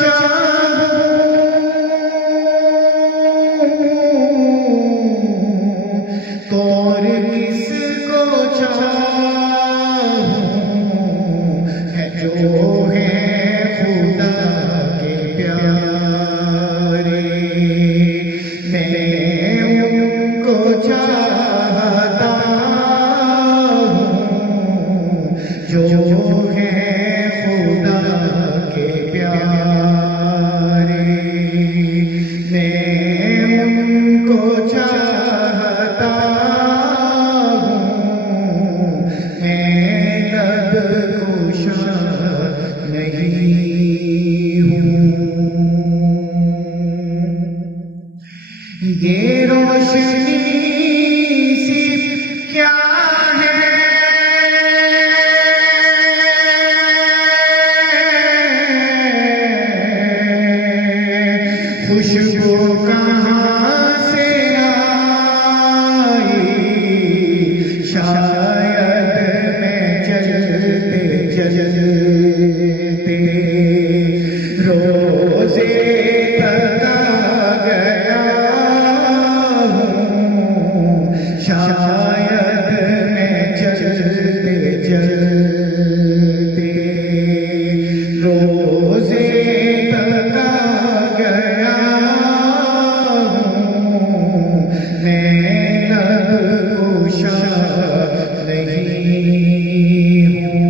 चाहूं और किसको चाहूं, है जो है खुदा के प्यारे। मैं उनको चाहता हूँ जो है खुदा के प्यारे। मैं उनको चाहता हूँ, मैं लब कुशा नहीं हूँ। ये रोशनी सी क्या है, खुशबू कहाँ से आई, शायद मैं चलते चलते रोज़े तक आ गया हूँ, शायद मैं चलते चलते रोज़े तक आ गया हूँ, मैं लब कुशा नहीं हूँ।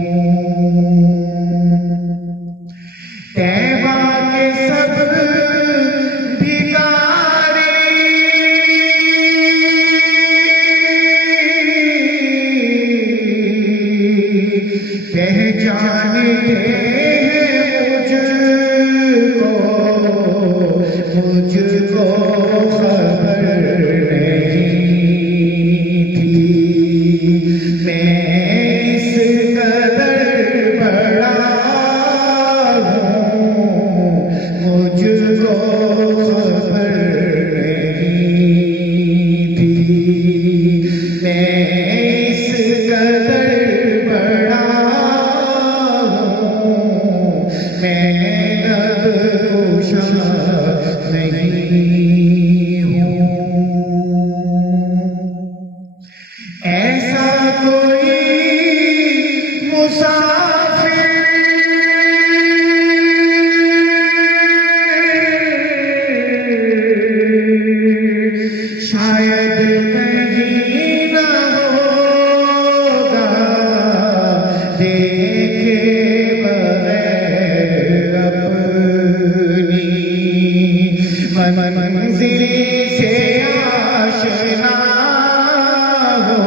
तैबा के सब भिखारी पहचानते मुझको खबर नहीं थी। मैं इस कदर बड़ा हूँ, मुझको खबर नहीं थी। मैं इस कदर बड़ा हूँ, मैं लब कुशा नहीं हूँ। ऐसा कोई मुसाफिर शायद कहीं न होगा, देखे बगैर अपनी मंजिल से आशना हो,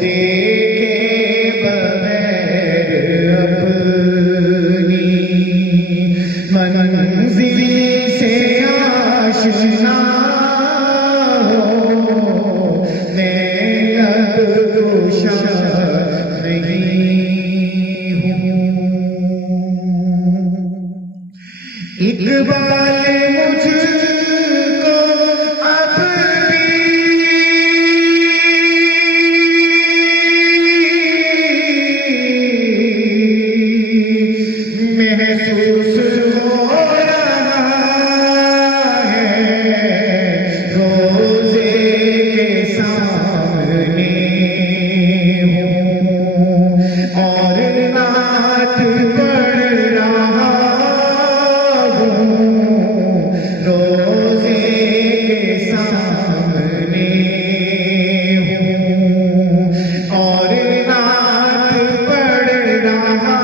देखे बगैर अपनी मंजिल से आशना हो, मैं लब कुशा नहीं हूँ। इकबाल मुझको अब भी महसूस हो रहा है, रोज़े के सामने हूँ और नात पढ़ रहा हूँ, रोज़े के सामने हूँ और नात पढ़ रहा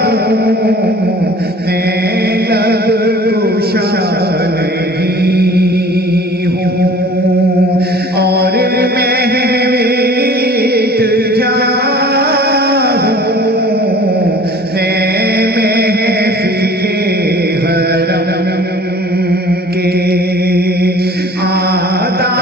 हूँ, मैं लब कुशा नहीं हूँ और मैं इल्तिजा हूँ, मैं महफ़िल हरम के आदा